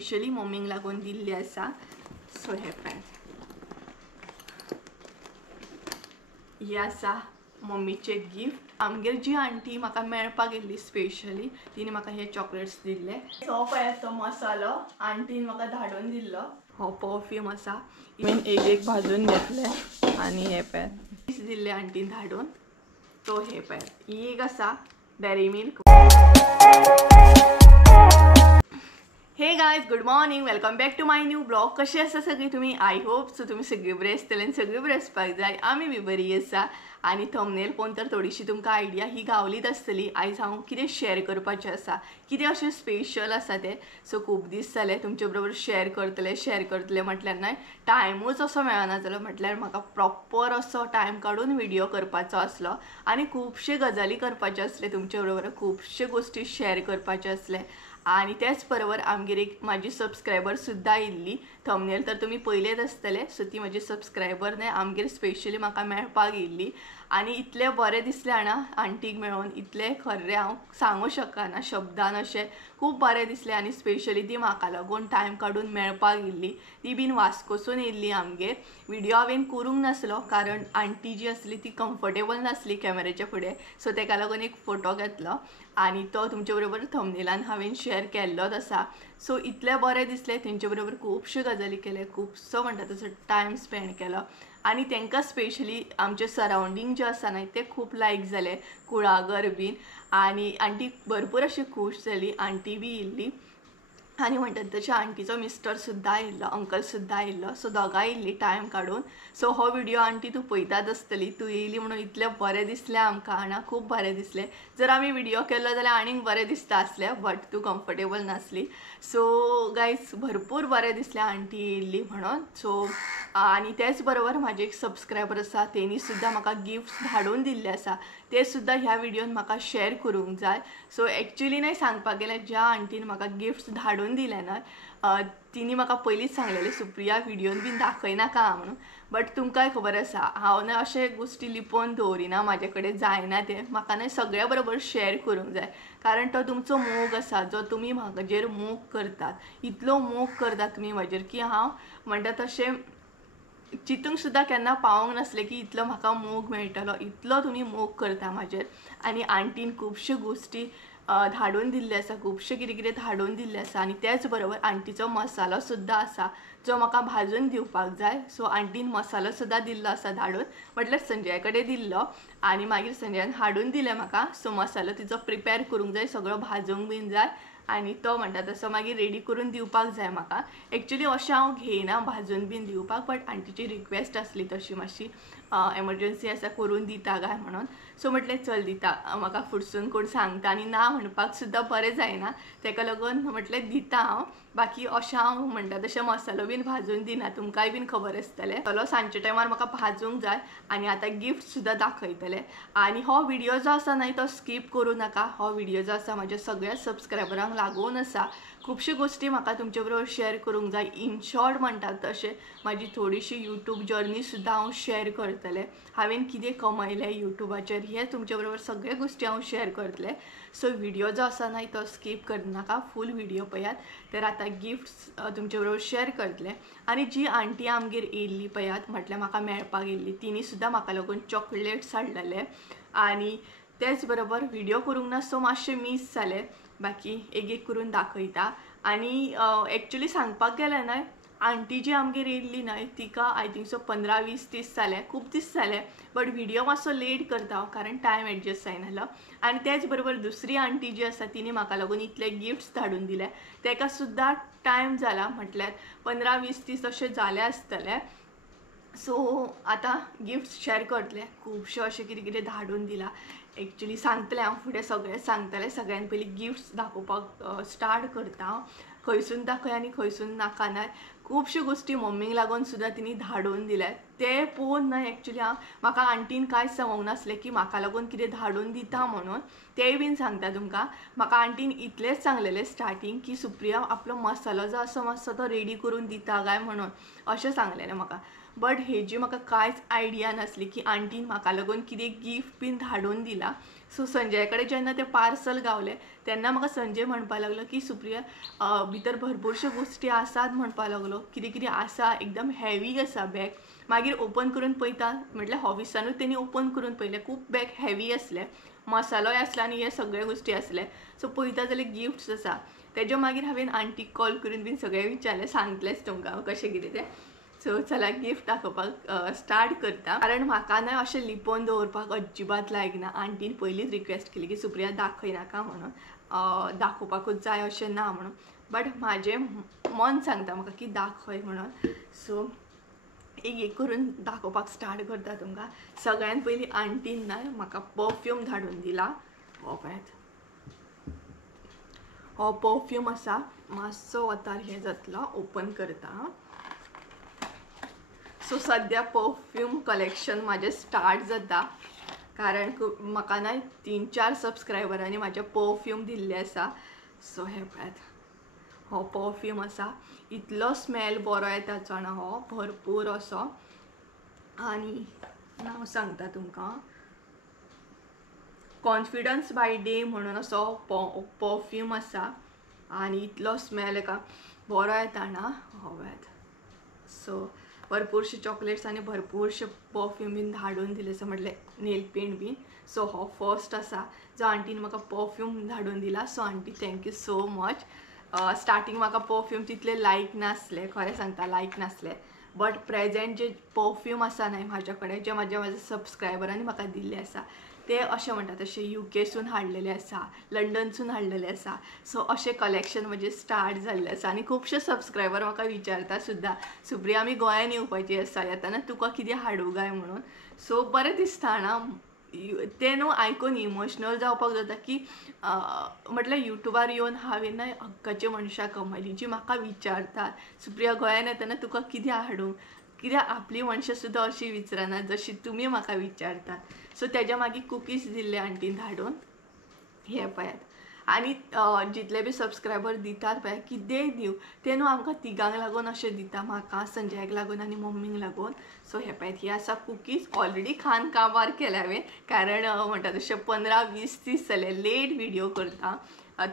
Specially मम्मीक लागून दिल्ली आसा। सो हे पळय, हे आसा मम्मीचे गिफ्ट। आमगेर जी आंटी म्हाका मेळपाक येयल्ली स्पेशली, तिने म्हाका हे चॉकलेट्स दिल्ले। हो पळय तो मसालो आंटीन म्हाका धाडून दिल्लो। हो परफ्यूम आसा, एक भाजून घेतले आणि हे पळय दिल्ले आंटीन धाडून। तो हे पळय ही एक आसा dairy milk. Hey guys, good morning, welcome back to my new blog. कशी आसा सगळी तुमी? आय होप सो तुमी सगळी बरे आसतले आनी सगळी बरे आसपाक जाय। आमी बी बरी आसा आणि थंबनेल पळोवन तर थोडीशी तुमकां आयडिया ही गावलीच आसतली आयज हांव कितें शेअर करपाचें आसा, कितें अशें स्पेशल आसा तें। सो खूब दीस जाले तुमचे बरोबर शेअर करतले म्हटल्यार न्हय टायमूच असो मेळना जालो, म्हटल्यार म्हाका प्रॉपर असो टायम काडून व्हिडिओ करपाचो आसलो आणि खुबशे गजाली करपाचे आसले तुमचे बरोबर, खुबशे गोष्टी शेअर करपाचे आसले। आणि त्याच बरोबर आमगेर एक माझी सबस्क्रायबर सुद्धा येयल्ली। थंबनेल तर तुम्ही पळयलेच आसतले। सो ती माझी सबस्क्रायबर न्हय आमगेर स्पेशली म्हाका मेळपाक येयल्ली आणि इतले बरें दिसलें जाणा आंटीक मेळून, इतले खरें हांव सांगूं शकना शब्दान, अशें खूब बरें दिसलें। आणि स्पेशली ती म्हाका लागून टायम काडून मेळपाक येयल्ली, ती बीन वास्कोसून येयल्ली आमगेर। व्हिडिओ हांवें करूंक नासलो कारण आंटी जी आसली ती कम्फर्टेबल नासली कॅमेऱ्याच्या फुडें, सो तेका लागून एक फोटो घेतलो आणि तो तुमचे बरोबर थंबनेलान हांवें शेअर केल्लोच आसा। सो इतले बरें दिसलें, तेंचे बरोबर खुबश्यो गजाली केले, खुबसो म्हणटा तसो टायम स्पेंड केलो आणि तांकां स्पेशली आमचे सरावंडींग जे आसा न्हय ते खूब लायक जाले, कुळागर बीन। आणि आंटी भरपूर अशी खूश जाली, आंटी बी येयल्ली आणि म्हणटात तशें आंटीचो मिस्टर सुद्दां येयल्लो, अंकल सुद्दां येयल्लो। सो दोगांय येयल्ली टायम काडून। सो हो व्हिडिओ आंटी तूं पळयताच आसतली, तूं येयली म्हणून इतलें बरें दिसलें आमकां आनी खूब बरें दिसलें। जर आमी व्हिडिओ केल्लो जाल्यार आनीक बरें दिसता आसलें, बट तूं कम्फर्टेबल नासली। सो गायज भरपूर बरें दिसलें आंटी येयल्ली म्हणून। सो आणि त्याच बरोबर म्हाजे एक सबस्क्रायबर आसा, तेणी सुद्दां म्हाका गिफ्ट्स धाडून दिल्ले आसा, ते सुद्दां ह्या व्हिडिओन म्हाका शेअर करूंक जाय। सो एक्चुअली न्हय सांगपाक गेल्यार ज्या आंटीन म्हाका गिफ्ट्स धाडून दिले न्हय तिणी म्हाका पयलींच सांगलेलें सुप्रिया व्हिडिओन बीन दाखयनाका म्हणून, बट तुमकांय खबर आसा हांव न्हय अशे गोश्टी लिपोवन दवरिना, म्हाजे कडेन जायना तें, म्हाका न्हय सगळ्या बरोबर शेअर करूंक जाय। कारण तो तुमचो मोग आसा जो तुमी म्हाजेर मोग करतात, इतलो मोग करतात तुमी म्हाजेर की हांव म्हणटा तशें चितूंक सुद्दां केन्ना पावोंक नासलें की इतलो म्हाका मोग मेळटलो, इतलो तुमी मोग करता म्हाजेर। आणि आंटीन खुबश्यो गोश्टी धाडून दिल्ले आसा, खुबशें कितें कितें धाडून दिल्लें आसा। आणि त्याच बरोबर आंटीचो मसालो सुद्दां आसा जो म्हाका भाजून दिवपाक जाय। सो आंटीन मसालो सुद्दां दिल्लो आसा धाडून, म्हटल्यार संजया कडेन दिल्लो आणि मागीर संजयान हाडून दिलें म्हाका। सो मसालो तिचो प्रिपेर करूंक जाय, सगळो भाजूंक बीन जाय आणि तो म्हणटा तसो मागीर रेडी करून दिवपाक जाय म्हाका। एक्चुअली अशें हांव घेयना भाजून बीन दिवपाक, बट आंटीची रिक्वेस्ट आसली तशी मातशी एमर्जन्सी आसा करून दिता काय म्हणून। सो म्हटलें चल दिता, म्हाका फुडसून कोण सांगता आनी ना म्हणपाक सुद्दां बरें जायना, तेका लागून म्हटलें दिता हांव। बाकी अशें हांव म्हणटा तशें मसालो बीन भाजून दिना, तुमकांय बीन खबर आसतलें। चलो सांजच्या टायमार म्हाका भाजूंक जाय आणि आतां गिफ्ट सुद्दां दाखयतलें। आणि हो व्हिडिओ जो आसा न्हय तो स्कीप करूं नाका, हो व्हिडिओ जो आसा म्हाज्या सगळ्या सबस्क्रायबरांक लागून आसा। खुबश्यो गोश्टी म्हाका तुमचे बरोबर शेअर करूंक जाय, इन शॉर्ट म्हणटात तशें म्हाजी थोडीशी यूट्यूब जर्नी सुद्दां हांव शेअर करतलें, हांवें कितें कमयलें यूट्यूबाचेर हे तुमचे बरोबर सगळे गोश्टी हांव शेअर करतलें। सो व्हिडिओ जो आसा न्हय तो स्कीप करनाका, फूल व्हिडिओ पळयात। तर आतां गिफ्ट्स तुमचे बरोबर शेअर करतलें। आणि जी आंटी आमगेर येयल्ली पळयात, म्हटल्यार म्हाका मेळपाक येयल्ली, तिणी सुद्दां म्हाका लागून चॉकलेट्स हाडलेले आणि त्याच बरोबर व्हिडिओ करूंक ना सो मातशें मिस जालें, बाकी एक एक करून दाखयता। आणि एक्चुअली सांगपाक गेल्यार न्हय आंटी जी आमगेर येयल्ली न्हय तिका आय थिंक सो 15-20 दीस जाले, खूब दीस जाले, बट व्हिडिओ मातसो लेट करता हांव कारण टायम एडजस्ट जायनाहलो। आणि त्याच बरोबर दुसरी आंटी जी आसा तिने म्हाका लागून इतले गिफ्ट्स धाडून दिले, तेका सुद्दां टायम जाला, म्हटल्यार 15-20 दीस अशें जाले आसतले। सो आतां गिफ्ट्स शेअर करतलें, खुबशें अशें कितें कितें धाडून दिलां। एक्चुअली सांगतलें हांव फुडें सगळें सांगतलें, सगळ्यान पयलीं गिफ्ट्स दाखोवपाक स्टार्ट करता हांव, खंयसून दाखय आनी खंयसून नाका न्हय। खुबश्यो गोश्टी मम्मीक लागून सुद्दां तिणी धाडून दिल्यात, ते पळोवन न्हय एक्चुअली म्हाका आंटीन कांयच सांगूंक नासलें की म्हाका लागून कितें धाडून दिता म्हणून, तेंय बीन सांगता तुमकां। म्हाका आंटीन इतलेंच सांगलेलें स्टार्टींग की सुप्रिया आपलो मसालो जो आसा मातसो तो रेडी करून दिता काय म्हणून, अशें सांगलेलें म्हाका। बट हेजी म्हाका कांयच आयडिया नासली की आंटीन म्हाका लागून कितें गिफ्ट बीन धाडून दिला। सो संजय कडेन जेन्ना तें पार्सल गावलें तेन्ना म्हाका संजय म्हणपा लागलो की सुप्रिया भितर भरपूरश्यो गोश्टी आसात म्हणपा लागलो, कितें कितें आसा, एकदम हेवी आसा बॅग. मागीर ओपन करून पळयता म्हटल्यार ऑफिसानूच तेणी ओपन करून पळयलें, खूब बॅग हेवी आसलें, मसालोय आसला आनी हे सगळे गोश्टी आसले. सो पळयता जाल्यार गिफ्ट्स आसा. तेज्या मागीर हांवें आंटीक कॉल करून बीन सगळें विचारलें, सांगतलेंच तुमकां कशें कितें तें. सो चला गिफ्ट दाखोवपाक स्टार्ट करता. कारण म्हाका न्हय अशें लिपोवन दवरपाक अजिबात लायक ना. आंटीन पयलींच रिक्वेस्ट केली की सुप्रिया दाखय नाका म्हणून, दाखोवपाकूच जाय अशें ना म्हणून. बट म्हाजें मन सांगता म्हाका की दाखय म्हणून. सो एक करून दाखोवपाक स्टार्ट करता तुमकां. सगळ्यान पयलीं आंटीन न्हय म्हाका परफ्यूम धाडून दिला. हो पळयात, हो परफ्यूम आसा. मातसो वतार हें जातलो, ओपन करता. सो सद्या परफ्यूम कलेक्शन म्हाजें स्टार्ट जाता. कारण म्हाका न्हय 3-4 सबस्क्रायबरांनी म्हाजे परफ्यूम दिल्ले आसा. सो हे पळयात, हो परफ्यूम आसा. इतलो स्मेल बरो येता जाणा हो, भरपूर असो. आनी नांव सांगता तुमकां, कॉन्फिडन्स बाय डे म्हणून असो परफ्यूम आसा. आनी इतलो स्मेल एका बरो येता ना, हो पळयात. सो भरपूरशे चॉकलेट्स आनी भरपूरशे परफ्यूम बीन धाडून दिले आसा, म्हटले नेल पेंट बीन. सो हो फर्स्ट आसा जो आंटीन म्हाका परफ्यूम धाडून दिला. So aunty thank you so much. Starting म्हाका परफ्यूम तितले लायक नासले, खरें सांगता लायक नासले. बट प्रेजेंट जे परफ्यूम आसा न्हय म्हाजे कडेन, जे म्हाज्या सबस्क्रायबरांनी म्हाका दिल्ले आसा, ते अशें म्हणटा तशें UKसून हाडलेले आसा, लंडनसून हाडलेले आसा. सो अशें कलेक्शन म्हजें स्टार्ट जाल्लें आसा. आनी खुबशे सबस्क्रायबर म्हाका विचारता सुद्दां, सुप्रिया आमी गोंयान येवपाची आसा, येताना तुका कितें हाडूं काय म्हणून. सो बरें दिसता ना तें न्हू आयकून इमोशनल जावपाक जाता की म्हटल्यार युट्यूबार येवन हांवें न्हय हक्काची मनशां कमयलीं जीं म्हाका विचारतात, सुप्रिया गोंयान येताना तुका कितें हाडूं. कित्याक आपली मनशां सुद्दां अशी विचारनात जशी तुमी म्हाका विचारतात. सो तेज्या मागीर कुकीज दिल्ले आंटीन धाडून, हे पळयात. आनी जितले बी सबस्क्रायबर दितात पळय, कितेंय दिवं ते न्हू आमकां तिगांक लागून अशें दिता, म्हाका संजयाक लागून आनी मम्मीक लागून. सो हे पळयात, ही आसा कुकीज. ऑलरेडी खान काबार केले हांवें, कारण म्हणटा तशें 15-20 दीस जाले लेट व्हिडिओ करता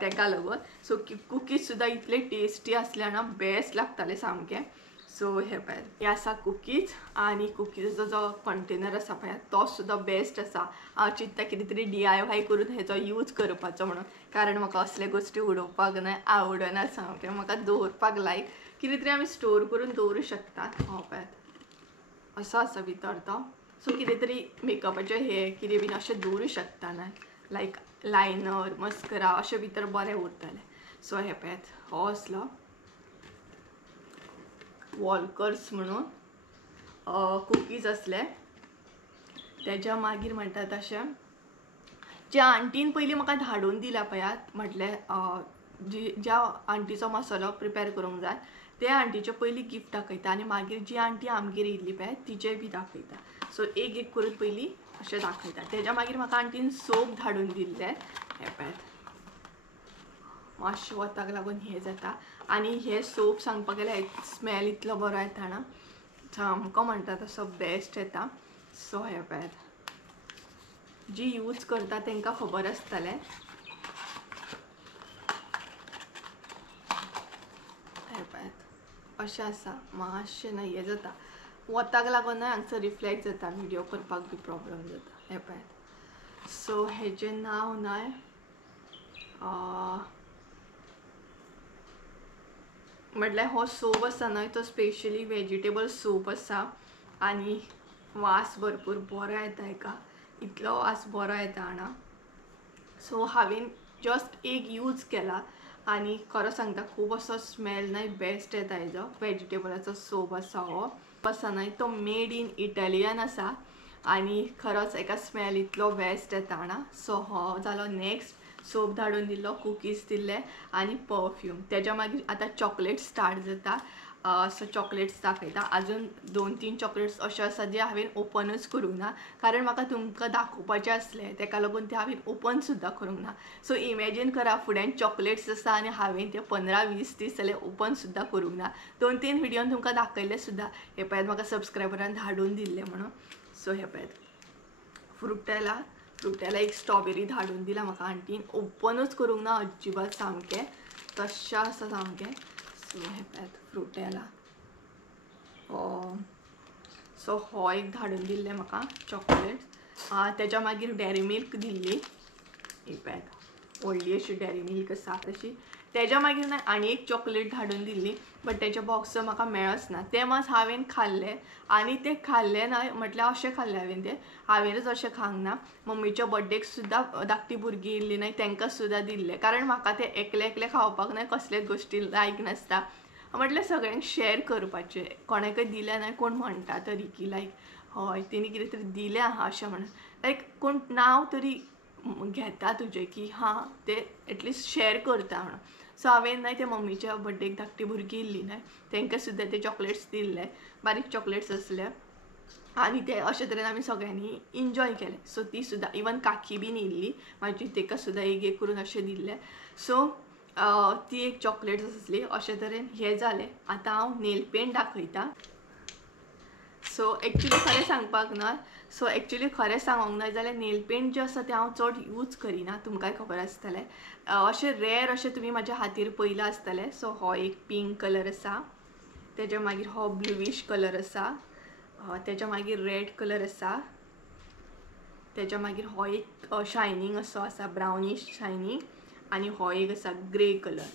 तेका लागून. सो कुकीज सुद्दां इतले टेस्टी असले ना, बेस्ट लागताले सामके. सो हे पळयात, हे आसा कुकीज. आनी कुकीजचो जो कंटेनर आसा पळयात तो सुद्दां बेस्ट आसा. हांव चिंतता कितें तरी DIY करून हेचो यूज करपाचो म्हणून, कारण म्हाका असले गोश्टी उडोवपाक न्हय आवडना सामकें. म्हाका दवरपाक लायक कितें तरी आमी स्टोर करून दवरूं शकतात. हो पळयात, असो आसा भितर तो. सो कितें तरी मेकअपाचे हे कितें बीन अशें दवरूं शकता न्हय, लायक लायनर, मस्करा अशें भितर बरें उरतलें. सो हे पळयात, हो असलो वॉलकर्स म्हणून कुकीज असले. तेज्या मागीर म्हणटा तशें जे आंटीन पयलीं म्हाका धाडून दिला पळयात, म्हटल्यार ज्या आंटीचो मसालो प्रिपेर करूंक जाय ते आंटीचे पयलीं गिफ्ट दाखयता, आनी मागीर जी आंटी आमगेर येयल्ली पळय तिचेय बी दाखयता. सो एक करून पयलीं अशें दाखयता. तेज्या मागीर म्हाका आंटीन सोप धाडून दिल्ले. हे पळयात, मातशें वताक लागून हें जाता. आनी हे सोप सांगपाक गेल्यार स्मेल इतलो बरो येता ना, सामको म्हणटा तसो बेस्ट येता. सो हे पळयात, जी यूज करता तांकां खबर आसतलें. हे पळयात अशें आसा. मातशें ना हें जाता, वताक लागून ना हांगसर रिफ्लेक्ट जाता, व्हिडिओ करपाक बी प्रॉब्लेम जाता. हे पळयात. सो हेजें नांव न्हय म्हटल्यार हो सोप आसा न्हय तो स्पेशली वेजिटेबल सोप आसा. आनी वास भरपूर बरो येता हेका, इतलो वास बरो येता ना. सो हांवें जस्ट एक यूज केला आनी खरो सांगता खूब असो स्मेल न्हय बेस्ट येता हेजो. वेजिटेबलाचो सोप आसा हो आसा न्हय तो मेड इन इटालियन आसा. आनी खरोच हेका स्मेल इतलो बेस्ट येता ना. सो हो जालो नेक्स्ट. सोप धाडून दिल्लो, कुकीज दिल्ले आनी परफ्यूम. तेज्या मागीर आतां चॉकलेट स्टार्ट जाता. सो चॉकलेट्स दाखयता. अजून 2-3 चॉकलेट्स अशे आसा जे हांवें ओपनूच करूंक ना, कारण म्हाका तुमकां दाखोवपाचें आसलें, तेका लागून ते हांवें ओपन सुद्दां करूंक ना. सो इमॅजीन करा फुड्यान चॉकलेट्स आसा आनी हांवें ते 15-20 दीस जाले ओपन सुद्दां करूंक ना. 2-3 व्हिडिओन तुमकां दाखयले सुद्दां. हे पळयात म्हाका सबस्क्रायबरान धाडून दिल्ले म्हणून. सो हे पळयात, फ्रुटेला फ्रुट्याला एक स्ट्रॉबेरी धाडून दिला म्हाका आंटीन. ओपनूच करूंक ना अजिबात सामकें, तशें आसा सामकें. सो हे पळयात फ्रुट्याला. सो हो एक धाडून दिल्ले म्हाका चॉकलेट. तेच्या मागीर डेरी मिल्क दिल्ली. ही पळयात व्हडली अशी डेरी मिल्क आसा तशी. तेच्या मागीर ना आनी एक चॉकलेट धाडून दिल्ली, बट तेचे बॉक्स म्हाका मेळच ना. तें मात हांवें खाल्लें आनी तें खाल्लें ना म्हटल्यार अशें खाल्लें हांवें तें. हांवेंच अशें खावंक ना. मम्मीच्या बर्थडेक सुद्दां धाकटी भुरगीं येयल्लीं ना तांकां सुद्दां दिल्लें, कारण म्हाका तें एकलें एकलें खावपाक ना कसलेच गोश्टी लायक नासता. म्हटल्यार सगळ्यांक शेअर करपाचें. कोणाकय दिलें ना कोण म्हणटा तरी की लायक हय तेणी कितें तरी दिलें आहा अशें म्हणून, लायक कोण नांव तरी घेता तुजें की हां तें एटलिस्ट शेअर करता म्हणून. सो हांवें ना ते मम्मीच्या बर्थडेक धाकटी भुरगीं येयल्लीं ना तांकां सुद्दां ते चॉकलेट्स दिल्ले. बारीक चॉकलेट्स असले आनी ते अशे तरेन आमी सगळ्यांनी एन्जॉय केलें. सो ती सुद्दां इवन काकी बीन येयल्ली म्हाजी, ताका सुद्दां एक एक करून अशें दिल्लें. सो ती एक चॉकलेट्स आसली. अशे तरेन हें जालें. आतां हांव नेल पेंट दाखयतां. सो एक्चुली खरें सांगपाक ना, सो एक्चुली खरें सांगूंक ना जाल्यार नेल पेंट जे आसा ते हांव चड यूज करिना, तुमकांय खबर आसतलें. अशें रेर अशें तुमी म्हाज्या हातीर पयलां आसतलें. सो हो एक पिंक कलर आसा, तेच्या मागीर हो ब्लुवीश कलर आसा, तेच्या मागीर रेड कलर आसा, तेच्या मागीर हो एक शायनींग असो आसा ब्राउनीश शायनींग, आनी हो एक आसा ग्रे कलर.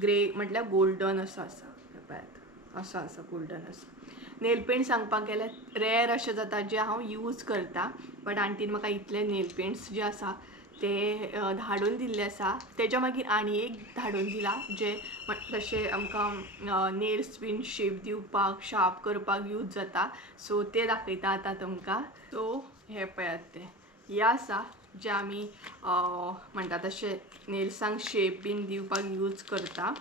ग्रे म्हटल्यार गोल्डन असो आसा. पळयात असो आसा गोल्डन असो. नेल पेंट सांगपाक गेल्यार रेर अशें जाता जे हांव यूज करता, बट आंटीन म्हाका इतले नेल पेंट्स जे आसा ते धाडून दिल्ले आसा. तेच्या मागीर आनी एक धाडून दिला जे तशें आमकां नेल्स बीन शेप दिवपाक शार्प करपाक यूज जाता. सो ते दाखयता आतां तुमकां. सो हे पळयात ते हे आसा जे आमी म्हणटा तशें नेल्सांक शेप बीन दिवपाक यूज करता.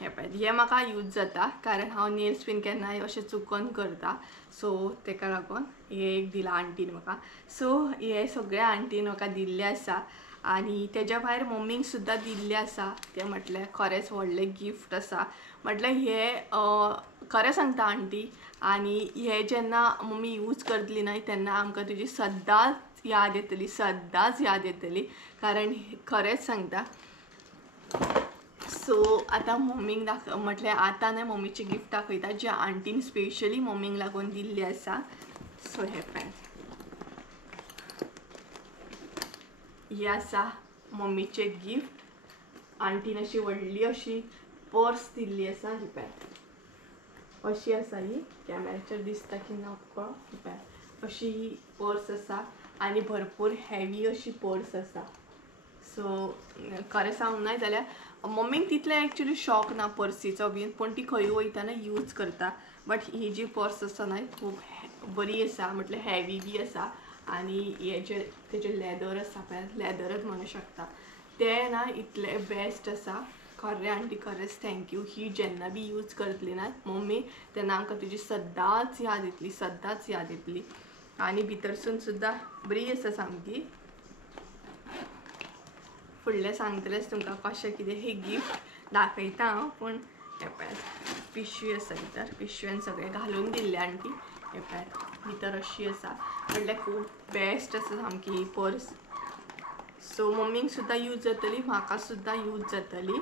हे पळयात हे म्हाका यूज जाता कारण हांव नेल्स बीन केन्नाय अशें चुकोन करता. सो तेका लागून हे एक दिला आंटीन म्हाका. सो हे सगळे आंटीन म्हाका दिल्ले आसा. आनी तेच्या भायर मम्मीक सुद्दां दिल्ले आसा. ते म्हटल्यार खरेंच व्हडलें गिफ्ट आसा. म्हटल्यार हे खरें सांगता आंटी, आनी हे जेन्ना मम्मी यूज करतली न्हय तेन्ना आमकां तुजी सदांच याद येतली, सदांच याद येतली, कारण खरेंच सांगता. सो आतां मम्मीक म्हटल्यार आतां न्हय मम्मीचे गिफ्ट दाखयता जे आंटीन स्पेशली मम्मीक लागून दिल्ले आसा. सो हे पळयात हे आसा मम्मीचे गिफ्ट. आंटीन अशी व्हडली अशी पर्स दिल्ली आसा. ही पळयात अशी आसा. ही कॅमेराचेर दिसता की ना पळय. ही पळयात अशी ही पर्स आसा आनी भरपूर हेवी अशी पर्स आसा. सो खरें सांगूंक ना जाल्यार मम्मीक तितलें एक्चुली शॉक ना पर्सीचो बीन, पूण ती खंय वयताना यूज करता. बट ही जी पर्स आसा न्हय खूब बरी आसा, म्हटल्यार हेवी बी आसा. आनी हे जे तेजे लेदर आसा पळय, लेदरच म्हणूं शकता, ते ना इतले बेस्ट आसा. खरें आंटी खरेंच थँक्यू. ही जेन्ना बी यूज करतली ना मम्मी तेन्ना आमकां तुजी सदांच याद येतली, सदांच याद येतली. आनी भितरसून सुद्दां बरी आसा सामकी. फुडलें सांगतलेंच तुमकां कशें कितें हे गिफ्ट दाखयता हांव. पूण हे पळयात पिशवी आसा भितर, पिशवेन सगळें घालून दिल्लें आंटी. हे पळयात भितर अशी आसा. म्हटल्यार खूब बेस्ट आसा सामकी ही पर्स. सो मम्मीक सुद्दां यूज जातली, म्हाका सुद्दां यूज जातली.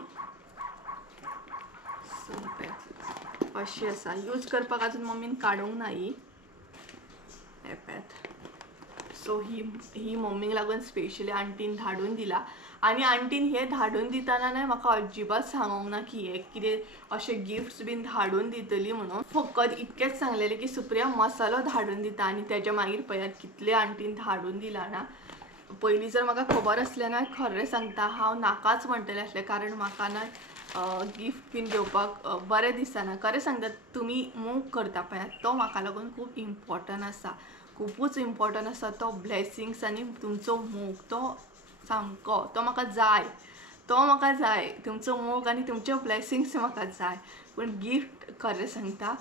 सो पळयात अशी आसा. यूज करपाक अजून मम्मीन काडूंक ना ही. हे पळयात. सो ही मम्मीक लागून स्पेशली आंटीन धाडून दिला. आनी आंटीन हे धाडून दितना न्हय म्हाका अजिबात सांगूंक ना की हे कितें अशे गिफ्ट्स बीन धाडून दितली म्हणून. फकत इतकेंच सांगलेलें की सुप्रिया मसालो धाडून दिता. आनी तेच्या मागीर पळयात कितले आंटीन धाडून दिला ना. पयलीं जर म्हाका खबर आसलें ना खरें सांगता हांव नाकाच म्हणटलें आसलें, कारण म्हाका ना गिफ्ट बीन घेवपाक बरें दिसना. खरें सांगता तुमी मूग करता पळयात तो म्हाका लागून खूब इम्पॉर्टंट आसा, खूबच इम्पॉर्टंट आसा तो. ब्लेसिंग्स आनी तुमचो मोग तो सामको तो म्हाका जाय, तो म्हाका जाय. तुमचो मोग आनी तुमचे ब्लेसिंग्स म्हाका जाय. पूण गिफ्ट खरें सांगता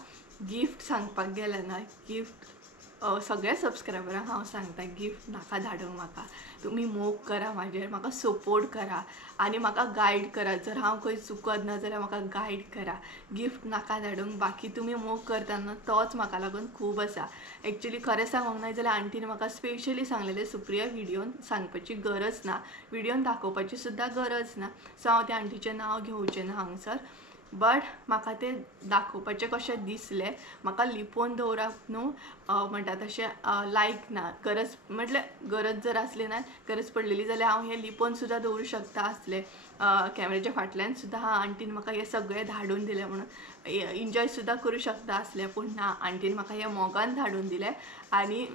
गिफ्ट सांगपाक गेलें ना गिफ्ट सगळ्या सबस्क्रायबरांक हांव सांगता गिफ्ट नाका धाडूंक म्हाका. तुमी मोग करा म्हाजेर, म्हाका सपोर्ट करा आनी म्हाका गायड करा. जर हांव खंय चुकत ना जाल्यार म्हाका गायड करा. गिफ्ट नाका धाडूंक. बाकी तुमी मोग करता न्हू तोच म्हाका लागून खूब आसा. एक्चुअली खरें सांगूंक ना जाल्यार आंटीन म्हाका स्पेशली सांगलेलें सुप्रिया व्हिडिओन सांगपाची गरज ना, व्हिडिओन दाखोवपाची सुद्दां गरज ना. सो हांव त्या आंटीचें नांव घेवचें ना हांगसर. बट म्हाका तें दाखोवपाचें कशें दिसलें. म्हाका लिपोवन दवरप न्हू म्हणटा तशें लायक ना. गरज म्हटल्यार गरज जर आसली ना, गरज पडलेली जाल्यार हांव हें लिपोवन सुद्दां दवरूं शकता आसलें. कॅमेराच्या फाटल्यान सुद्दां आंटीन म्हाका हें सगळें धाडून दिलें म्हणून एन्जॉय सुद्दां करूं शकता आसलें. पूण ना, आंटीन म्हाका हें मोगान धाडून दिलें आनी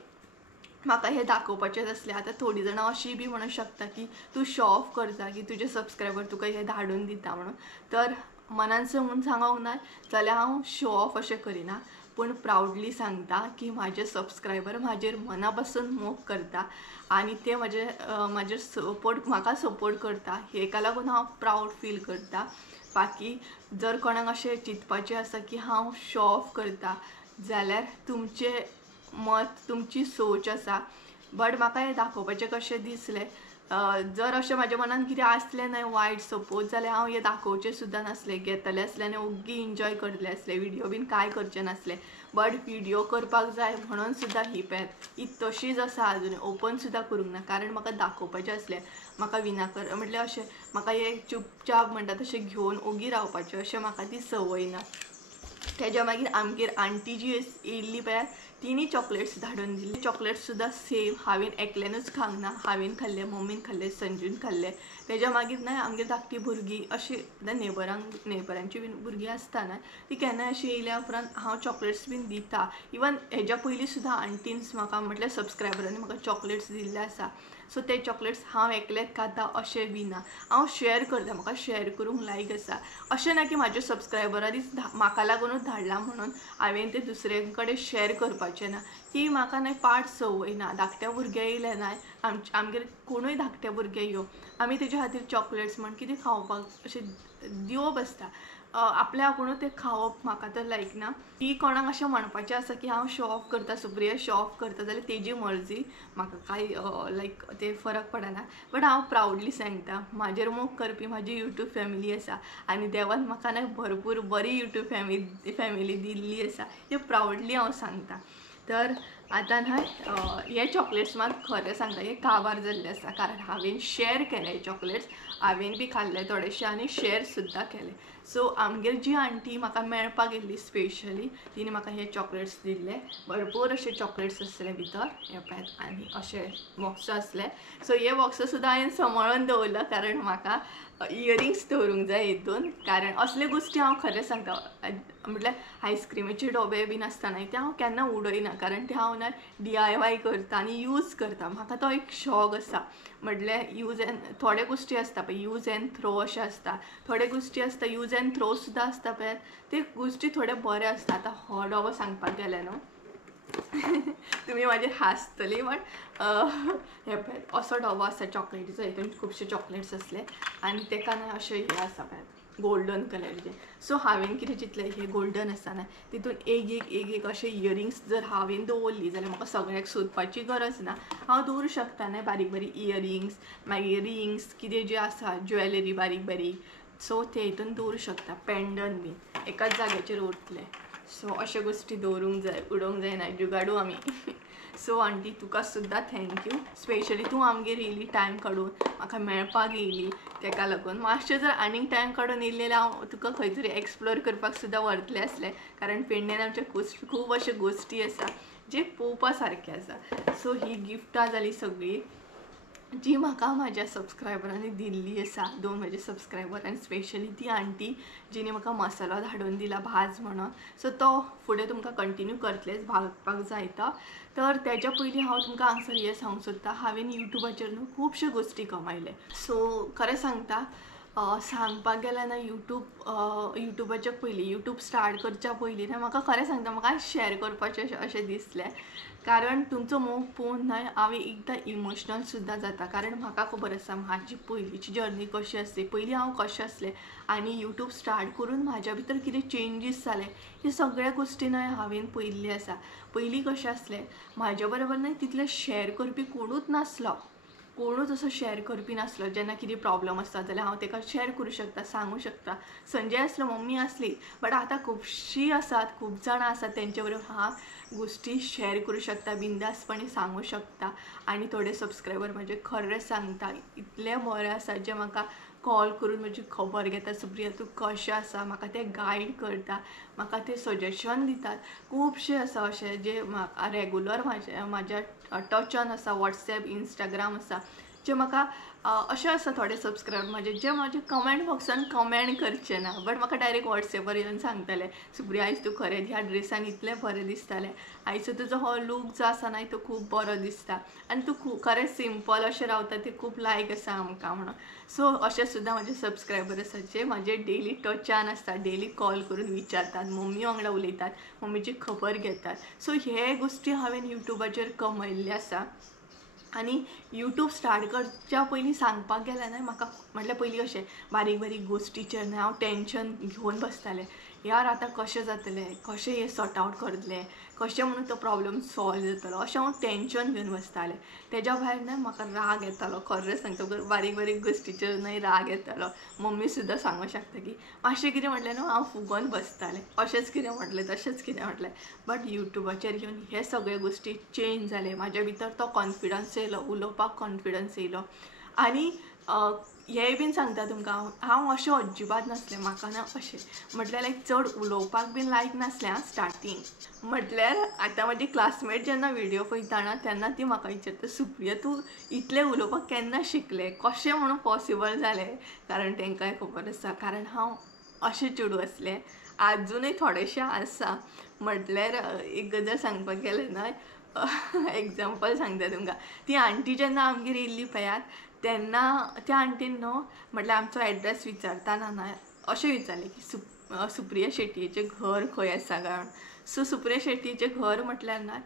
म्हाका हें दाखोवपाचेंच आसलें. आतां थोडीं जाणां अशीं बी म्हणूं शकता की तूं शो ऑफ करता की तुजे सबस्क्रायबर तुका हें धाडून दिता म्हणून. तर मनान सांगून सांगूंक ना जाल्यार हांव शो ऑफ अशें करिना, पूण प्रावडली सांगता की म्हाजे सबस्क्रायबर म्हाजेर मना पासून मोग करता आनी ते म्हाजे म्हाका सपोर्ट करता. हेका लागून हांव प्रावड फील करता. बाकी जर कोणाक अशें चिंतपाचें आसा की हांव शो ऑफ करता जाल्यार तुमचें मत, तुमची सोच आसा. बट म्हाका हें दाखोवपाचें कशें दिसलें. जर अशें म्हाज्या मनान कितें आसलें न्हय वायट सपोज जाल्यार हांव हें दाखोवचें सुद्दां नासलें. घेतलें आसलें आनी ओग्गी एन्जॉय करतलें आसलें. व्हिडिओ बीन कांय करचें नासलें. बट व्हिडिओ करपाक जाय म्हणून सुद्दां ही ही तशीच आसा अजून ओपन सुद्दां करूंक ना. कारण म्हाका दाखोवपाचें आसलें. म्हाका विनाकर म्हटल्यार अशें म्हाका हें चुपचाप म्हणटा तशें घेवन ओगी रावपाचें अशें म्हाका ती संवय ना. तेज्या मागीर आमगेर आंटी जी येयल्ली पळय तिणी चॉकलेट्स धाडून दिल्ली. चॉकलेट्स सुद्दां सेम हांवें एकल्यानूच खावंक ना. हांवें खाल्ले, मम्मीन खाल्ले, संजून खाल्ले. तेज्या मागीर ना आमगेर धाकटी भुरगीं अशीं नेबरांची बीन भुरगीं आसता ना, ती केन्नाय अशी येयल्या उपरांत हांव चॉकलेट्स बीन दिता. इवन हेज्या पयलीं सुद्दां आंटीन्स म्हाका म्हटल्यार सबस्क्रायबरांनी म्हाका चॉकलेट्स दिल्ले आसा. सो ते चॉकलेट्स हांव एकलेंच खाता अशें बी ना. हांव शेअर करता. म्हाका शेअर करूंक लायक आसा. अशें ना की म्हाज्या सबस्क्रायबरांनीच म्हाका लागूनूच धाडला म्हणून हांवें तें दुसरे कडेन शेअर करपाचें ना. ती म्हाका न्हय पाड संवय ना. धाकट्या भुरगे येयले ना, आमगेर कोणूय धाकटे भुरगे येवं, आमी तेज्या खातीर चॉकलेट्स म्हण कितें खावपाक अशें दिवप आसता. आपल्या आपुणूच तें खावप म्हाका तर लायक ना. ती कोणाक अशें म्हणपाचें आसा की हांव शो ऑफ करता, सुप्रिया शो ऑफ करता जाल्यार तेजी मर्जी. म्हाका कांय लायक ते फरक पडना. बट हांव प्रावडली सांगता म्हाजेर मोग करपी म्हाजी यूट्यूब फॅमिली आसा आनी देवान म्हाका न्हय भरपूर बरी यूट्यूब फॅमिली दिल्ली आसा. हें प्रावडली हांव सांगता. तर आतां न्हय हे चॉकलेट्स मात खरें सांगता हे काबार जाल्ले आसा. कारण हांवें शेअर केले हे चॉकलेट्स. हांवें बी खाल्ले थोडेशे आनी शेअर सुद्दां केले. सो आमगेर जी आंटी म्हाका मेळपाक येयल्ली स्पेशली तिणी म्हाका हे चॉकलेट्स दिल्ले. भरपूर अशे चॉकलेट्स आसले भितर हे पळयात आनी अशे बॉक्स आसले. सो हे बॉक्स सुद्दां हांवें सांबाळून दवरला कारण म्हाका इयरिंग्स दवरूंक जाय हितून. कारण असले गोश्टी हांव खरें सांगता म्हटल्यार आयस्क्रीमीचे डोबे बीन आसता न्हय ते हांव केन्ना उडयना. कारण ते हांव ना DIY करता आनी यूज करता. म्हाका तो एक शॉक आसा. म्हटल्यार थोडे गोश्टी आसता पळय यूज एंड थ्रो अशें आसता. थोडे गोश्टी आसता यूज एंड थ्रो सुद्दां आसता पळय ते गोश्टी थोडे बरे आसता. आतां हो डबो सांगपाक गेले न्हू तुमी म्हाजेर हांसतली बट हे पळय असो डबो आसा चॉकलेटीचो. हितून खुबशे चॉकलेट्स आसले आनी तेका न्हय अशें हे आसा पळय गोल्डन कलरचे. सो हांवें कितें चिंतलें हे गोल्डन आसा ना तितून एक अशे इयरिंग्स जर हांवें दवरली जाल्यार म्हाका सगळ्याक सोदपाची गरज ना. हांव दवरूं शकता न्हय बारीक बारीक इयरिंग्स मागीर रिंग्स कितें जे आसा ज्वेलरी बारीक बारीक. सो ते हितून दवरूं शकता. पेंडंट बीन एकाच जाग्याचेर उरतले. सो अशे गोश्टी दवरूंक जाय, उडोवंक जायना, जुगाडू आमी. सो आंटी तुका सुद्दां थँक्यू. स्पेशली तूं आमगेर येयली टायम काडून म्हाका मेळपाक येयली तेका लागून. मातशें जर आनीक टायम काडून येयल्लें जाल्यार हांव तुका खंय तरी एक्सप्लोर करपाक सुद्दां व्हरतलें आसलें. कारण पेडण्यान आमचे खूब अशे गोश्टी आसा जे पळोवपा सारके आसा. सो ही गिफ्टां जाली सगळी जी म्हाका म्हाज्या सबस्क्रायबरांनी दिल्ली आसा. 2 म्हाजे सबस्क्रायबर आनी स्पेशली ती आंटी जिणी म्हाका मसालो धाडून दिला भाज म्हणून. सो तो फुडें तुमकां कंटिन्यू करतलेच भाजपाक जाय तो. तर तेज्या पयलीं हांव तुमकां हांगसर हें सांगूंक सोदता हांवें यूट्यूबाचेर न्हू खुबश्यो गोश्टी कमायले. सो खरें सांगता सांगपाक गेल्यार ना युट्यूबाच्या पयलीं यूट्यूब स्टार्ट करच्या पयलीं ना म्हाका खरें सांगता म्हाका शेअर करपाचें अशें दिसलें, कारण तुमचो मोग पळोवन न्हय हांव एकदां इमोशनल सुद्दां जाता, कारण म्हाका खबर आसा म्हाजी पयलींची जर्नी कशी आसली, पयलीं हांव कशें आसलें आनी यूट्यूब स्टार्ट करून म्हाज्या भितर कितें चेंजीस जाले हे सगळ्या गोश्टी न्हय हांवें पळयल्ली आसा. पयलीं कशें आसलें, म्हाज्या बरोबर न्हय तितलें शेअर करपी कोणूच नासलो, कोणूच असो शेअर करपी नासलो. जेन्ना कितें प्रॉब्लम आसता जाल्यार हांव ताका शेअर करूं शकता, सांगूं शकता. संजय आसलो, मम्मी आसली, बट आतां खुबशीं आसात, खूब जाणां आसात तेंचे बरोबर हांव गोश्टी शेअर करूं शकता, बिंदासपणी सांगूं शकता. आनी थोडे सबस्क्रायबर म्हजे खरें सांगता इतले बरे आसा जे म्हाका कॉल करून म्हजी खबर घेता, सुप्रिया तूं कशें आसा, म्हाका ते गायड करता, म्हाका ते सजेशन दितात. खुबशे आसा अशे जे म्हाका रेगुलर म्हाज्या टचान आसा, वॉट्सॅप इंस्टाग्राम आसा, जे म्हाका अशें आसा थोडे सबस्क्रायबर जे म्हाजे कमेंट बॉक्सान कमेंट करचे ना, बट म्हाका डायरेक्ट वॉट्सॅपार येवन सांगताले सुप्रिया आयज तूं खरें ह्या ड्रेसान इतलें बरें दिसतालें, आयचो तुजो हो लूक जो आसा न्हय तो खूब बरो दिसता आनी तूं खरें सिंपल अशें रावता तें खूब लायक आसा आमकां म्हणून. सो अशें सुद्दां म्हाजे सबस्क्रायबर आसात जे म्हाजे डेली टचान आसता, डेली कॉल करून विचारतात, मम्मी वांगडा उलयतात, मम्मीची खबर घेतात. सो हे गोश्टी हांवें युट्यूबाचेर कमयल्ले आसा. आनी यूट्यूब स्टार्ट करच्या पयलीं सांगपाक गेल्यार न्हय म्हाका म्हटल्यार पयलीं अशें बारीक बारीक गोश्टीचेर न्हय हांव टेंशन घेवन बसतालें, यार आतां कशें जातलें, कशें हें सॉर्ट आवट करतलें, कशें म्हणून तो प्रॉब्लम सॉल्व जातलो, अशें हांव टेंशन घेवन बसतालें. तेज्या भायर न्हय म्हाका राग येतालो, खरें सांगता बारीक बारीक गोश्टीचेर न्हय राग येतालो. मम्मी सुद्दां सांगूं शकता की मातशें कितें म्हटलें न्हय हांव फुगोवन बसतालें, अशेंच कितें म्हटलें तशेंच कितें म्हटलें. बट युट्यूबाचेर येवन हे सगळे गोश्टी चेंज जाले, म्हाज्या भितर तो कॉन्फिडन्स येयलो, उलोवपाक कॉन्फिडन्स येयलो. आनी हेंय बीन सांगता तुमकां हांव अशें अजिबात नासलें, म्हाका ना अशें म्हटल्यार लायक चड उलोवपाक बीन लायक नासलें हां स्टार्टींग. म्हटल्यार आतां म्हाजी क्लासमेट जेन्ना व्हिडिओ पळयता ना तेन्ना ती म्हाका विचारता सुप्रिया तूं इतलें उलोवपाक केन्ना शिकलें, कशें म्हणून पॉसिबल जालें, कारण तांकांय खबर आसा कारण हांव अशें चेडूं आसलें, आजुनूय थोडेशें आसा. म्हटल्यार एक गजाल सांगपाक गेलें न्हय एग्जाम्पल सांगता तुमकां, ती आंटी जेन्ना आमगेर येयल्ली पळयात तेन्ना त्या आंटीन न्हू म्हटल्यार आमचो एड्रेस विचारतना न्हय अशें विचारलें की सुप्रिया शेटयेचें घर खंय आसा काय म्हणून. सो सुप्रिया शेटयेचें घर म्हटल्यार न्हय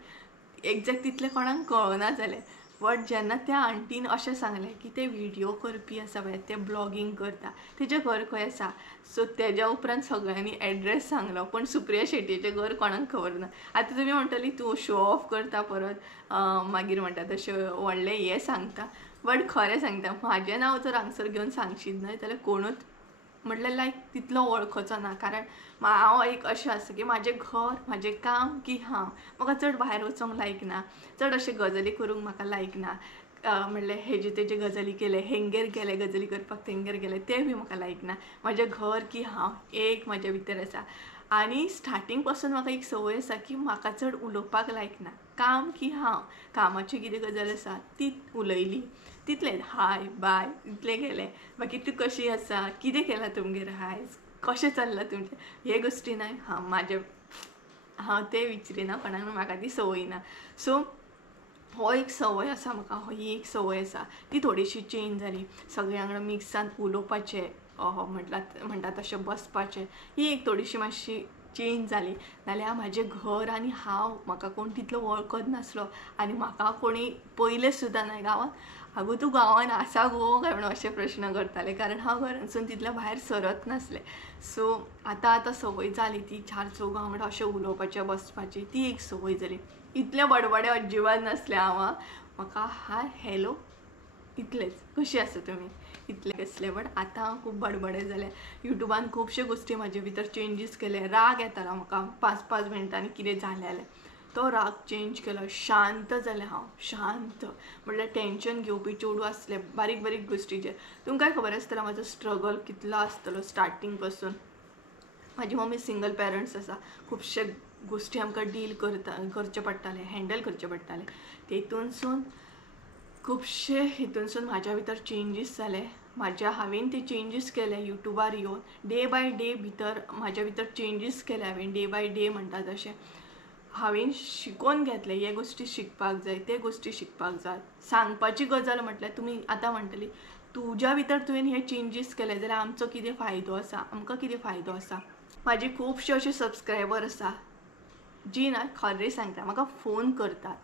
एग्जॅक्ट तितलें कोणाक कळना जालें. बट जेन्ना त्या आंटीन अशें सांगलें की ते व्हिडिओ करपी आसा पळय ते ब्लॉगींग करता तेजें घर खंय आसा, सो तेज्या उपरांत सगळ्यांनी एड्रेस सांगलो, पण सुप्रिया शेटयेचें घर कोणाक खबर ना. आतां तुमी म्हणटली तूं शो ऑफ करता परत मागीर म्हणटा तशें व्हडलें हें सांगता, बट खरें सांगता म्हाजें नांव जर हांगसर घेवन सांगशीत न्हय जाल्यार कोणूच म्हटल्यार लायक तितलो वळखचो ना. कारण हांव एक अशें आसा की म्हाजें घर म्हजें काम की हांव म्हाका चड भायर वचोंक लायक ना, चड अशें गजाली करूंक म्हाका लायक ना. म्हणल्यार हेजे तेजे गजाली केले, हेंगेर गेले गजाली करपाक तेंगेर गेले ते बी म्हाका लायक ना. म्हजें घर की हांव एक म्हाज्या भितर आसा. आनी स्टार्टींग पासून म्हाका एक संवय आसा की म्हाका चड उलोवपाक लायक ना, काम की हांव कामाची कितें गजाल आसा ती उलयली तितलें हाय बाय इतलें गेलें. बाकी तूं कशी आसा, कितें केलां तुमगेर आयज, कशें चल्लां तुमचें, हे गोश्टी न्हय हांव ते विचारिना कोणाक, म्हाका ती संवय ना. सो हो एक संवय आसा म्हाका, ही एक संवय आसा ती थोडीशी चेंज जाली. सगळ्यां वांगडा मिक्सान उलोवपाचें म्हणटा तशें बसपाचें ही एक थोडीशी मातशी चेंज जाली. नाल्यार म्हाजें घर आनी हांव म्हाका कोण तितलो वळखत नासलो आनी म्हाका कोणी पयलें सुद्दां न्हय गांवांत आगो तूं गांवांत आसा गो काय म्हणून अशें प्रश्न करताले, कारण हांव घरांतसून तितलें भायर सरत नासलें. सो आतां संवय जाली ती चार चौगां वांगडा अशें उलोवपाचें बसपाची ती एक संवय जाली. इतलें बडबडें अजिबात नासलें हांव, म्हाका हाय हॅलो इतलेंच, कशी आसा तुमी इतलें आसलें. बट आतां हांव खूब बडबडें जालें. युट्यूबान खुबशे गोश्टी म्हाजे भितर चेंजीस केले. राग येतालो म्हाका 5-5 मिनटांनी कितें जालें जाल्यार तो राग चेंज केलो, शांत जालें हांव, शांत म्हटल्यार टेंशन घेवपी चेडूं आसलें बारीक बारीक गोश्टीचेर. तुमकांय खबर आसतलो म्हाजो स्ट्रगल कितलो आसतलो स्टार्टींग पासून. म्हाजी मम्मी सिंगल पेरंट्स आसा, खुबशे गोश्टी आमकां डील करचे पडटाले, हँडल करचे पडटाले. तेतूनसून खुबशे हितूनसून म्हाज्या भितर चेंजीस जाले. हांवें ते चेंजीस केले युट्यूबार येवन डे बाय डे भितर म्हाज्या भितर चेंजीस केले. हांवें डे बाय डे म्हणटा तशें हांवें शिकोवन घेतले, हे गोश्टी शिकपाक जाय ते गोश्टी शिकपाक जाय. सांगपाची गजाल म्हटल्यार तुमी आतां म्हणटली तुज्या भितर तुवें हे चेंजीस केले जाल्यार आमचो कितें फायदो आसा, आमकां कितें फायदो आसा. म्हाजी खुबशे अशे सबस्क्रायबर आसा जी ना खरें सांगता म्हाका फोन करतात.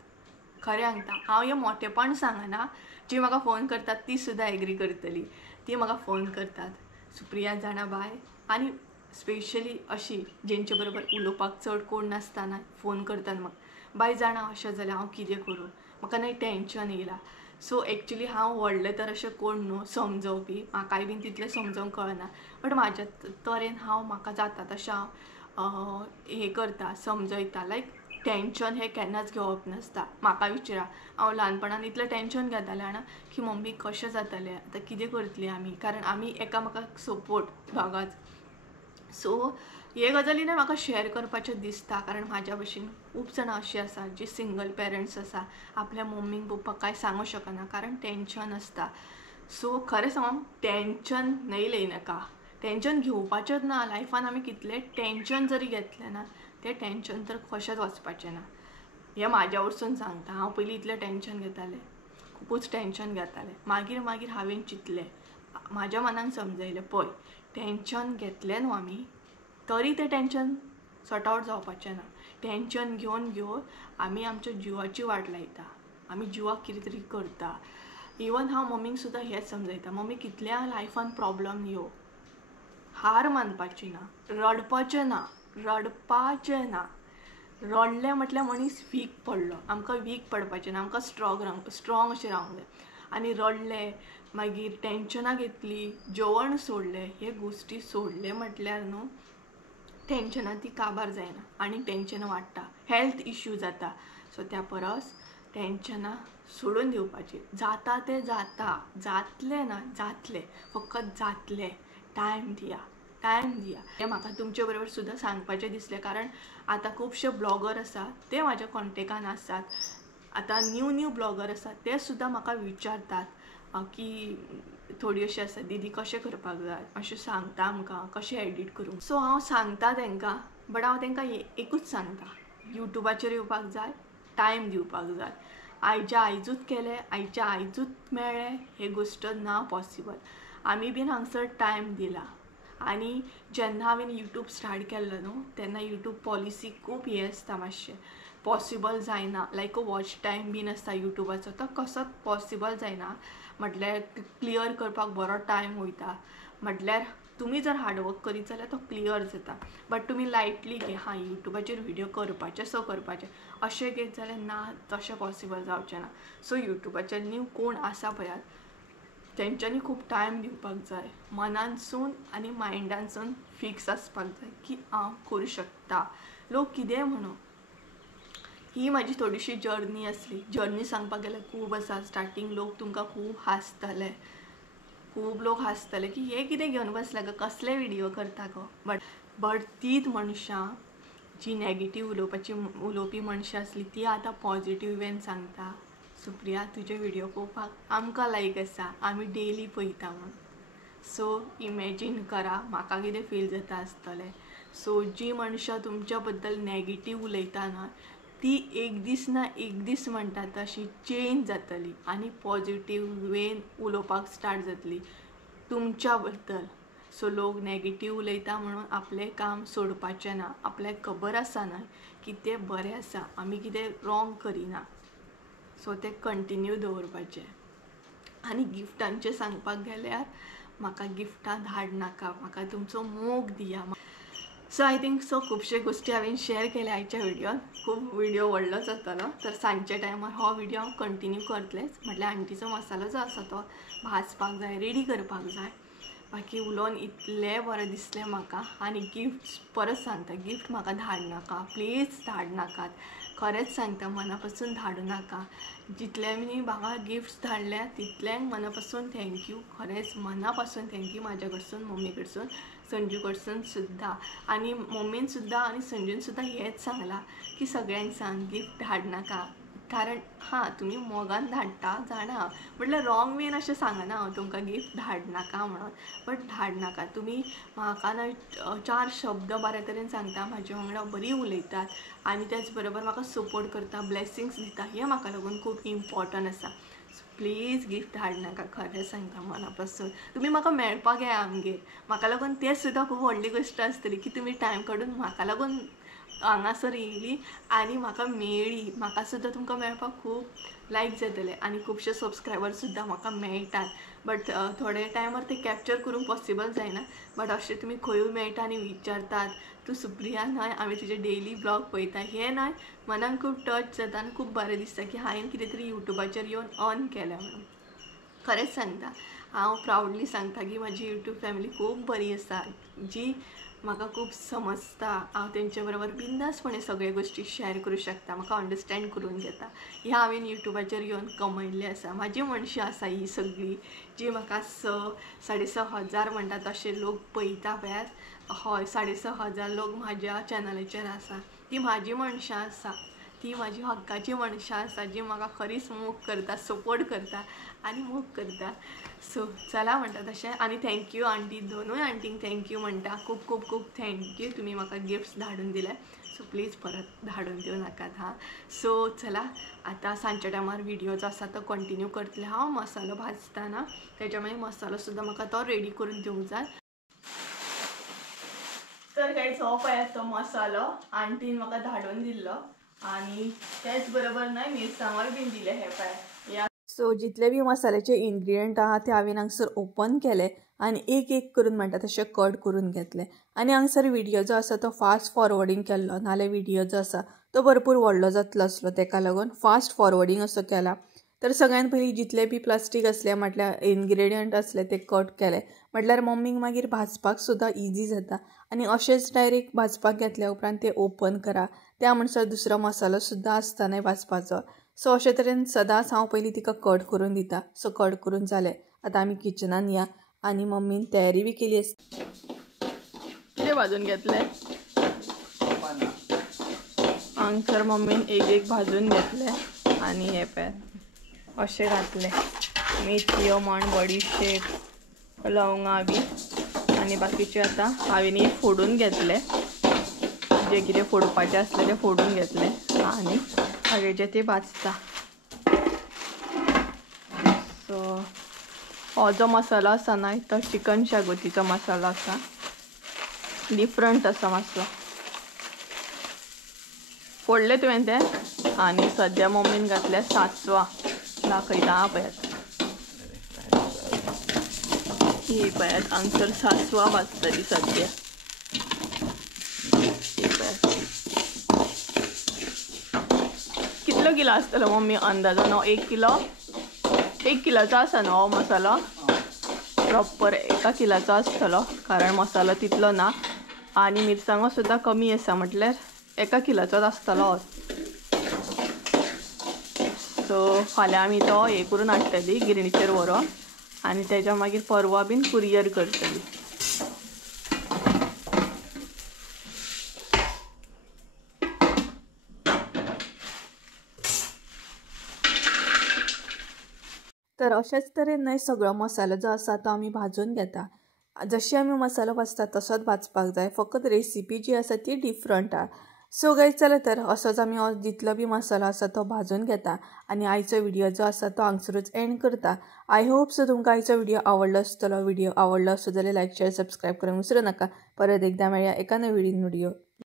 खरें सांगता हांव हें मोठेपण सांगना, जी म्हाका फोन करतात ती सुद्दां एग्री करतली. ती म्हाका फोन करतात, सुप्रिया जाणा बाय, आनी स्पेशली अशी जेंचे बरोबर उलोवपाक चड कोण नासतना फोन करतात म्हाका, बाय जाणा अशें जालें हांव कितें करूं, म्हाका न्हय टेंशन येयलां. सो एक्चुली हांव व्हडले तर अशें कोण न्हू समजोवपी, म्हाकाय बीन तितलें समजोवंक कळना, बट म्हाज्या तरेन हांव म्हाका जाता तशें हांव हें करता, समजयता. लायक टेंशन हें केन्नाच घेवप नासता. म्हाका विचारा, हांव ल्हानपणान इतलें टेंशन घेतालें जाणा की मम्मी कशें जातलें, आतां कितें करतलीं आमी, कारण आमी एकामेकाक सपोर्ट दोगांच. सो हे गजाली ना म्हाका शेअर करपाचें दिसता, कारण म्हाज्या भशेन खूब जाणां अशीं आसा जी सिंगल पेरंट्स आसा, आपल्या मम्मीक पप्पाक कांय सांगूं शकना कारण टेंशन आसता. सो खरें सांगूं टेंशन नाही लेनाका, टेंशन घेवपाचेंच ना. लायफान आमी कितलें टेंशन जरी घेतलें ना, तें टेंशन तर कशेंच वचपाचें ना. हें म्हाज्या वरसून सांगता. हांव पयलीं इतलें टेंशन घेतालें, खूबच टेंशन घेतालें. मागीर हांवें चिंतलें, म्हाज्या मनान समजयलें, पळय टेंशन घेतलें न्हू आमी तरी तें टेंशन सॉर्ट आवट जावपाचें ना. टेंशन घेवन घेवन आमी आमच्या जिवाची वाट लायता, आमी जिवाक कितें तरी करता. इवन हांव मम्मीक सुद्दां हेंच समजयता, मम्मी कितल्या लायफान प्रॉब्लम येवं, हार मानपाची ना, रडपाचें ना, रडपाचें ना. रडलें म्हटल्यार मनीस वीक पडलो, आमकां वीक पडपाचें ना, आमकां स्ट्रॉंग अशें रावंक जाय. आनी रडलें मागीर टेंशनां घेतली, जेवण सोडलें, हे गोश्टी सोडले म्हटल्यार न्हू टेंशनां ती काबार जायना आनी टेंशनां वाडटा, हेल्थ इश्यू जाता. सो त्या परस टेंशनां सोडून दिवपाची. जाता तें जाता, जातलें ना जातलें, फकत जातलें. टायम दिया, टायम दिया. हें म्हाका तुमचे बरोबर सुद्दां सांगपाचें दिसलें, कारण आतां खुबशे ब्लॉगर आसा ते म्हाज्या कॉन्टेक्टान आसात. आतां न्यू ब्लॉगर आसात ते सुद्दां म्हाका विचारतात की थोडी अशी आसा दीदी कशें करपाक जाय, अशें सांगता आमकां कशें एडीट करूंक. सो हांव सांगता तांकां, बट हांव तांकां एकूच सांगता, युट्यूबाचेर येवपाक जाय, टायम दिवपाक जाय. आयच्या आयजूच केलें, आयच्या आयजूच मेळ्ळें हे गोश्ट ना पॉसिबल. आमी बीन हांगसर टायम दिला. आनी जेन्ना हांवें यूट्यूब स्टार्ट केल्लो न्हू तेन्ना यूट्यूब पॉलिसी खूब हें आसता, मातशें पॉसिबल जायना. लायक वॉच टायम बीन आसता यूट्यूबाचो, तो कसोच पॉसिबल जायना. म्हटल्यार क्लियर करपाक बरो टायम वयता. म्हटल्यार तुमी जर हार्डवर्क करीत जाल्यार तो क्लियर जाता. बट तुमी लायटली घे, हां यूट्यूबाचेर व्हिडिओ करपाचे सो करपाचें अशें घेत जाल्यार ना, तशें पॉसिबल जावचें ना. सो यूट्यूबाचेर न्यू कोण आसा पळयात तेंच्यांनी खूब टायम दिवपाक जाय. मनानसून आनी मायंडानसून फिक्स आसपाक जाय की हांव करूं शकता. लोक कितेंय म्हणूं, ही म्हाजी थोडीशी जर्नी आसली. जर्नी सांगपाक गेल्यार खूब आसा. स्टार्टींग लोक तुमकां खूब हांसतले, खूब लोक हांसतले की हे कितें घेवन बसला गो, कसले व्हिडिओ करता गो. बट तीच मनशां जी नॅगेटीव उलोवपी मनशां आसली ती आतां पॉझिटीव वेन सांगता, सुप्रिया तुजे व्हिडिओ पळोवपाक आमकां लायक आसा, आमी डेली पळयता म्हूण. सो इमॅजीन करा म्हाका कितें फील जाता आसतलें. सो जी मनशां तुमच्या बद्दल नॅगेटीव उलयता ना ती एक दीस ना एक दीस म्हणटा तशी चेंज जातली आनी पॉझिटीव वेन उलोवपाक स्टार्ट जातली तुमच्या बद्दल. सो लोक नॅगेटीव उलयता म्हणून आपलें काम सोडपाचें ना. आपल्याक खबर आसा ना की तें बरें आसा, आमी कितें रॉंग करिना, सो तें कंटिन्यू दवरपाचें. आनी गिफ्टांचें सांगपाक गेल्यार म्हाका गिफ्टां धाड नाका, म्हाका तुमचो मोग दिया. सो आय थिंक सो खुबशे गोश्टी हांवें शेअर केल्या आयच्या व्हिडिओन. खूब व्हिडिओ व्हडलो जातलो, तर सांजच्या टायमार हो व्हिडिओ हांव कंटिन्यू करतलेंच. म्हटल्यार आंटीचो मसालो जो आसा तो भाजपाक जाय, रेडी करपाक जाय. बाकी उलोवन इतलें बरें दिसलें म्हाका. आनी गिफ्ट्स परत सांगता, गिफ्ट म्हाका धाड नाका, प्लीज धाड नाकात. खरेंच सांगता, मना पासून धाडू नाका. जितल्यांनी म्हाका गिफ्ट्स धाडल्या तितल्यांक मना पासून थँक्यू, खरेंच मना पासून थँक्यू. म्हाज्या कडसून, मम्मी कडसून, संजू कडसून सुद्दां. आनी मम्मीन सुद्दां आनी संजून सुद्दां हेंच सांगलां की सगळ्यांक सांग गिफ्ट धाड नाका. कारण हां तुमी मोगान धाडटा जाणा, म्हटल्यार रॉंग वेन अशें सांगना हांव तुमकां गिफ्ट धाड नाका म्हणून, बट धाड नाका. तुमी म्हाका ना 4 शब्द बऱ्या तरेन सांगता, म्हाजे वांगडा बरी उलयतात आनी त्याच बरोबर म्हाका सपोर्ट करता, ब्लेसिंग्स दिता, हें म्हाका लागून खूब इम्पॉर्टंट आसा. प्लीज गिफ्ट धाड नाका, खरें सांगता मनापासून. तुम्ही म्हाका मेळपाक येया आमगेर, म्हाका लागून तें सुद्दां खूब व्हडली गोश्ट आसतली की तुमी टायम काडून म्हाका लागून हांगासर येयली आनी म्हाका मेळ्ळी. म्हाका सुद्दां तुमकां मेळपाक खूब लायक जातलें आनी खुबशे सबस्क्रायबर सुद्दां म्हाका मेळटात. बट थोडे टायमार ते कॅप्चर करूंक पॉसिबल जायना. बट अशें तुमी खंयूय मेळटा आनी विचारतात तूं सुप्रिया न्हय, आमी तुजे डेली ब्लॉग पळयता, हें न्हय मनाक खूब टच जाता आनी खूब बरें दिसता की हांवें कितें तरी यूट्यूबाचेर येवन अर्न केलें म्हणून. खरेंच सांगता, हांव प्रावडली सांगता की म्हाजी यूट्यूब फॅमिली खूब बरी आसा, जी म्हाका खूब समजता. हांव तेंचे बरोबर बिंदासपणे सगळे गोश्टी शेअर करूं शकता, म्हाका अंडरस्टँड करून घेता. ह्या हांवें यूट्यूबाचेर येवन कमयल्लें आसा. म्हाजी मनशां आसा ही सगळी, जी म्हाका 6,500 म्हणटा तशे लोक पळयता पळयात. हय, 6,500 लोक म्हाज्या चॅनलाचेर आसा. ती म्हाजी मनशां आसा, ती म्हाजी हक्काची मनशां आसा, जी म्हाका खरीच मोग करता, सपोर्ट करता आनी मोग करता. सो चला म्हणटा तशें. आनी थँक्यू आंटी, दोनूय आंटींक थँक्यू म्हणटा. खूब खूब खूब थँक्यू, तुमी म्हाका गिफ्ट्स धाडून दिले. सो प्लीज परत धाडून दिवं नाकात हां. सो चला, आतां सांजच्या टायमार व्हिडिओ जो आसा तो कंटिन्यू करतलें हांव. मसालो भाजतना तेच्या मागीर मसालो सुद्दां म्हाका तो रेडी करून दिवंक जाय. तर गायज हो पळयात तो मसालो आंटीन म्हाका धाडून दिल्लो आनी तेच बरोबर न्हय मिरसांगोय बीन दिले. हे पळय, सो जितले बी मसाल्याचे इन्ग्रिडियंट आहा ते हांवें हांगसर ओपन केले आनी एक एक करून म्हणटा तशें कट करून घेतले. आनी हांगसर व्हिडिओ जो आसा तो फास्ट फॉरवर्डिंग केल्लो, नाल्यार व्हिडिओ जो आसा तो भरपूर व्हडलो जातलो आसलो, तेका लागून फास्ट फॉरवर्डिंग असो केला. तर सगळ्यान पयलीं जितले बी प्लास्टीक असले म्हटल्यार इन्ग्रिडियंट असले ते कट केले, म्हटल्यार मम्मीक मागीर भाजपाक सुद्दां इजी जाता. आनी अशेंच डायरेक्ट भाजपाक घेतल्या उपरांत ते ओपन करा, त्या म्हणसर दुसरो मसालो सुद्दां आसता न्हय भाजपाचो. सो अशे तरेन सदांच हांव पयलीं तिका कट करून दिता. सो कट करून जालें, आतां आमी किचनान या आनी मम्मीन तयारी बी केली आसता. कितें भाजून घेतले हांगसर मम्मीन एक एक भाजून घेतले आनी हे पळय अशें घातले. मेथयो म्हण, बडीशेप, लवंगां बी आनी बाकीचे आतां हांवें हे फोडून घेतले. जे कितें फोडपाचें आसलें तें फोडून घेतले आनी हावें ते भाजता. सो हो जो मसालो आसा न्हय तो चिकन शागोतीचो मसालो आसा, डिफरंट आसा मातसो. फोडले तुवें तें आनी सद्या मम्मीन घातल्या सासवां दाखयता आं पळयात. ही पळयात हांगसर सासवां भाजतली सद्या. कितलो किलो आसतलो मम्मी अंदाजान? 1 किलो? 1 किलोचो आसा न्हू हो मसालो? प्रॉपर 1 किलोचो आसतलो, कारण मसालो तितलो ना आनी मिरसांगो सुद्दां कमी आसा, म्हटल्यार 1 किलोचोच आसतलो. सो फाल्यां आमी तो हे करून हाडटली गिरणीचेर व्हरोन आनी तेच्या मागीर परवा बीन कुरियर करतली. तर अशेच तरेन न्हय सगळो मसालो जो आसा तो आमी भाजून घेता. जशी आमी मसालो भाजता तसोच भाजपाक जाय, फकत रेसिपी जी आसा ती डिफरंट आहा. सो गायज चला, तर असोच आमी जितलो बी मसालो आसा तो भाजून घेता आनी आयचो व्हिडिओ जो आसा तो हांगसरूच एंड करता. आय होप सो तुमकां आयचो व्हिडिओ आवडलो आसतलो. व्हिडिओ आवडलो आसत जाल्यार लायक, शेअर, सबस्क्रायब करूंक विसरूं नाका. परत एकदा मेळया एका नवीन व्हिडिओ.